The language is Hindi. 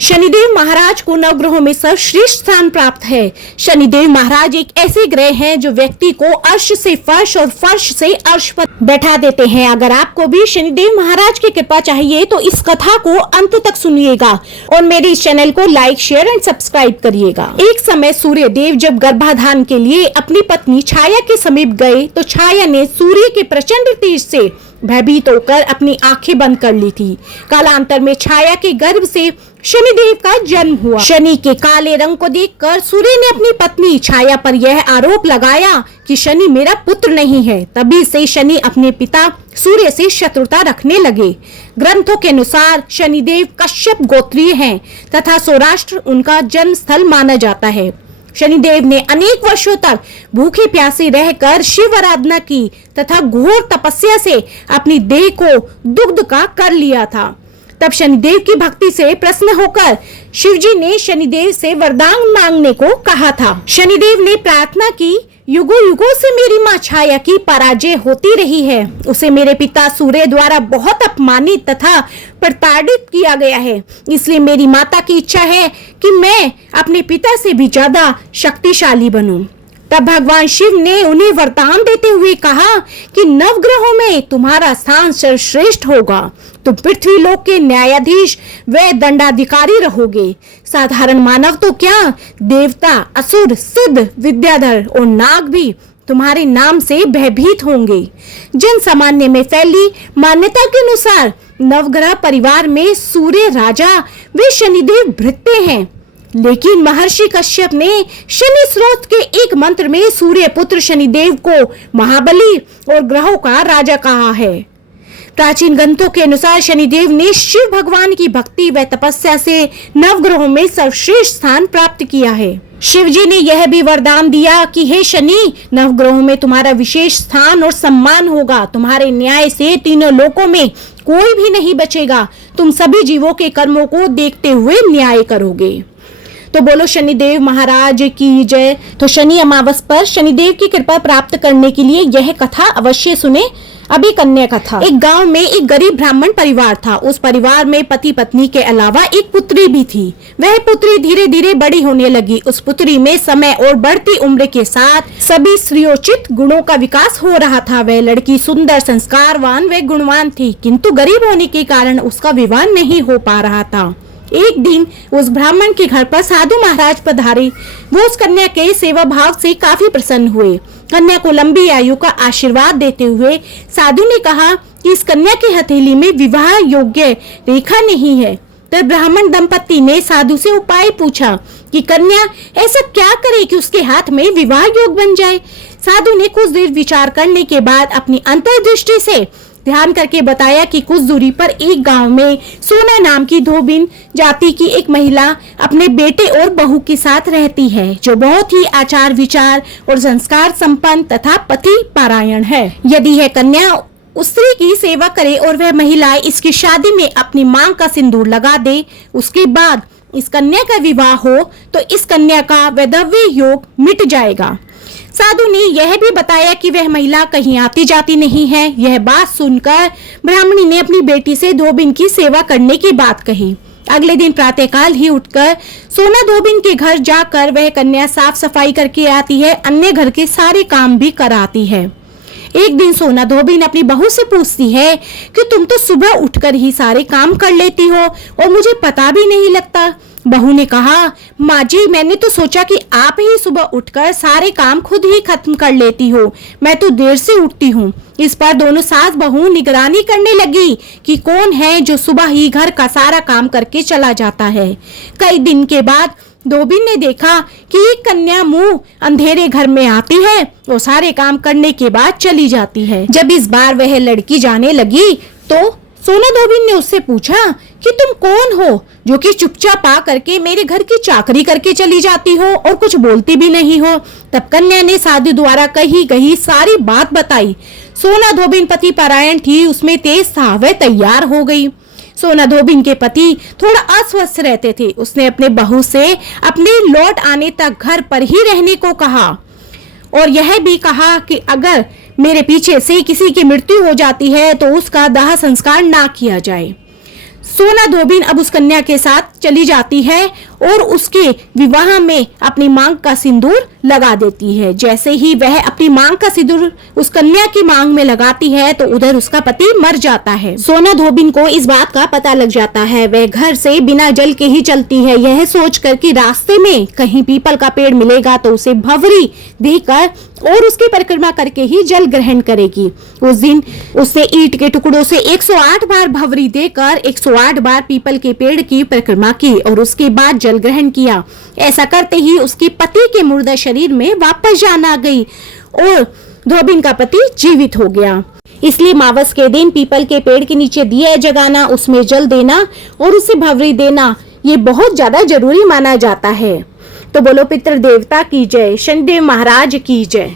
शनिदेव महाराज को नवग्रहों में सर्वश्रेष्ठ स्थान प्राप्त है। शनिदेव महाराज एक ऐसे ग्रह हैं जो व्यक्ति को अर्श से फर्श और फर्श से अर्श पर बैठा देते हैं। अगर आपको भी शनिदेव महाराज की कृपा चाहिए तो इस कथा को अंत तक सुनिएगा और मेरे इस चैनल को लाइक, शेयर एंड सब्सक्राइब करिएगा। एक समय सूर्य देव जब गर्भाधान के लिए अपनी पत्नी छाया के समीप गए तो छाया ने सूर्य के प्रचंड तेज से भयभीत होकर अपनी आंखें बंद कर ली थी। कालांतर में छाया के गर्भ से शनिदेव का जन्म हुआ। शनि के काले रंग को देखकर सूर्य ने अपनी पत्नी छाया पर यह आरोप लगाया कि शनि मेरा पुत्र नहीं है। तभी से शनि अपने पिता सूर्य से शत्रुता रखने लगे। ग्रंथों के अनुसार शनिदेव कश्यप गोत्रीय हैं तथा सौराष्ट्र उनका जन्म स्थल माना जाता है। शनिदेव ने अनेक वर्षों तक भूखे प्यासे रहकर शिव आराधना की तथा घोर तपस्या से अपनी देह को दुग्ध का कर लिया था। तब शनिदेव की भक्ति से प्रसन्न होकर शिवजी ने शनिदेव से वरदान मांगने को कहा था। शनिदेव ने प्रार्थना की, युगों युगों से मेरी माँ छाया की पराजय होती रही है। उसे मेरे पिता सूर्य द्वारा बहुत अपमानित तथा प्रताड़ित किया गया है। इसलिए मेरी माता की इच्छा है कि मैं अपने पिता से भी ज्यादा शक्तिशाली बनूं। तब भगवान शिव ने उन्हें वरदान देते हुए कहा कि नवग्रहों में तुम्हारा स्थान सर्वश्रेष्ठ होगा। तुम पृथ्वी लोक के न्यायाधीश व दंडाधिकारी रहोगे। साधारण मानव तो क्या, देवता, असुर, सिद्ध, विद्याधर और नाग भी तुम्हारे नाम से भयभीत होंगे। जन सामान्य में फैली मान्यता के अनुसार नवग्रह परिवार में सूर्य राजा व शनिदेव भृत्य हैं। लेकिन महर्षि कश्यप ने शनि स्रोत के एक मंत्र में सूर्य पुत्र शनिदेव को महाबली और ग्रहों का राजा कहा है। प्राचीन ग्रंथों के अनुसार शनिदेव ने शिव भगवान की भक्ति व तपस्या से नवग्रहों में सर्वश्रेष्ठ स्थान प्राप्त किया है। शिव जी ने यह भी वरदान दिया कि हे शनि, नवग्रहों में तुम्हारा विशेष स्थान और सम्मान होगा। तुम्हारे न्याय से तीनों लोकों में कोई भी नहीं बचेगा। तुम सभी जीवों के कर्मों को देखते हुए न्याय करोगे। तो बोलो शनिदेव महाराज की जय। तो शनि अमावस पर शनिदेव की कृपा प्राप्त करने के लिए यह कथा अवश्य सुने। अभी कन्या कथा। एक गांव में एक गरीब ब्राह्मण परिवार था। उस परिवार में पति पत्नी के अलावा एक पुत्री भी थी। वह पुत्री धीरे धीरे बड़ी होने लगी। उस पुत्री में समय और बढ़ती उम्र के साथ सभी स्त्रियोचित गुणों का विकास हो रहा था। वह लड़की सुंदर, संस्कारवान व गुणवान थी, किंतु गरीब होने के कारण उसका विवाह नहीं हो पा रहा था। एक दिन उस ब्राह्मण के घर पर साधु महाराज पधारे। वो उस कन्या के सेवा भाव से काफी प्रसन्न हुए। कन्या को लंबी आयु का आशीर्वाद देते हुए साधु ने कहा कि इस कन्या की हथेली में विवाह योग्य रेखा नहीं है। तब ब्राह्मण दंपति ने साधु से उपाय पूछा कि कन्या ऐसा क्या करे कि उसके हाथ में विवाह योग बन जाए। साधु ने कुछ देर विचार करने के बाद अपनी अंतर्दृष्टि से ध्यान करके बताया कि कुछ दूरी पर एक गांव में सोना नाम की धोबिन जाति की एक महिला अपने बेटे और बहू के साथ रहती है, जो बहुत ही आचार विचार और संस्कार संपन्न तथा पति पारायण है। यदि यह कन्या उस स्त्री की सेवा करे और वह महिला इसकी शादी में अपनी मांग का सिंदूर लगा दे, उसके बाद इस कन्या का विवाह हो तो इस कन्या का वैधव्य योग मिट जाएगा। साधु ने यह भी बताया कि वह महिला कहीं आती जाती नहीं है। यह बात सुनकर ब्राह्मणी ने अपनी बेटी से धोबिन की सेवा करने की बात कही। अगले दिन प्रातःकाल ही उठकर सोना धोबिन के घर जाकर वह कन्या साफ सफाई करके आती है, अन्य घर के सारे काम भी कराती है। एक दिन सोना धोबिन अपनी बहू से पूछती है कि तुम तो सुबह उठकर ही सारे काम कर लेती हो और मुझे पता भी नहीं लगता। बहू ने कहा, माँ जी, मैंने तो सोचा कि आप ही सुबह उठकर सारे काम खुद ही खत्म कर लेती हो। मैं तो देर से उठती हूँ। इस पर दोनों सास बहू निगरानी करने लगी कि कौन है जो सुबह ही घर का सारा काम करके चला जाता है। कई दिन के बाद धोबिन ने देखा कि एक कन्या मुंह अंधेरे घर में आती है और सारे काम करने के बाद चली जाती है। जब इस बार वह लड़की जाने लगी तो सोना धोबिन ने उससे पूछा कि तुम कौन हो जो कि चुपचाप आ करके मेरे घर की चाकरी करके चली जाती हो और कुछ बोलती भी नहीं हो। तब कन्या ने साधु द्वारा कही गई सारी बात बताई। सोना धोबिन पति पारायण थी, उसमें तेज था, वह तैयार हो गई। सोना धोबिन के पति थोड़ा अस्वस्थ रहते थे। उसने अपने बहू से अपने लौट आने तक घर पर ही रहने को कहा और यह भी कहा कि अगर मेरे पीछे से किसी की मृत्यु हो जाती है तो उसका दाह संस्कार ना किया जाए। सोना धोबिन अब उस कन्या के साथ चली जाती है और उसके विवाह में अपनी मांग का सिंदूर लगा देती है। जैसे ही वह अपनी मांग का सिंदूर उस कन्या की मांग में लगाती है तो उधर उसका पति मर जाता है। सोना धोबिन को इस बात का पता लग जाता है। वह घर से बिना जल के ही चलती है, यह सोचकर कि रास्ते में कहीं पीपल का पेड़ मिलेगा तो उसे भंवरी देकर और उसकी परिक्रमा करके ही जल ग्रहण करेगी। उस दिन उसने ईंट के टुकड़ों से 108 बार भंवरी देकर 108 बार पीपल के पेड़ की परिक्रमा की और उसके बाद जल ग्रहण किया। ऐसा करते ही उसके पति के मुर्दा शरीर में वापस जान आ गई और धोबिन का पति जीवित हो गया। इसलिए मावस के दिन पीपल के पेड़ के नीचे दिया जगाना, उसमें जल देना और उसे भंवरी देना ये बहुत ज्यादा जरूरी माना जाता है। तो बोलो पितृ देवता की जय, शनिदेव महाराज की जय।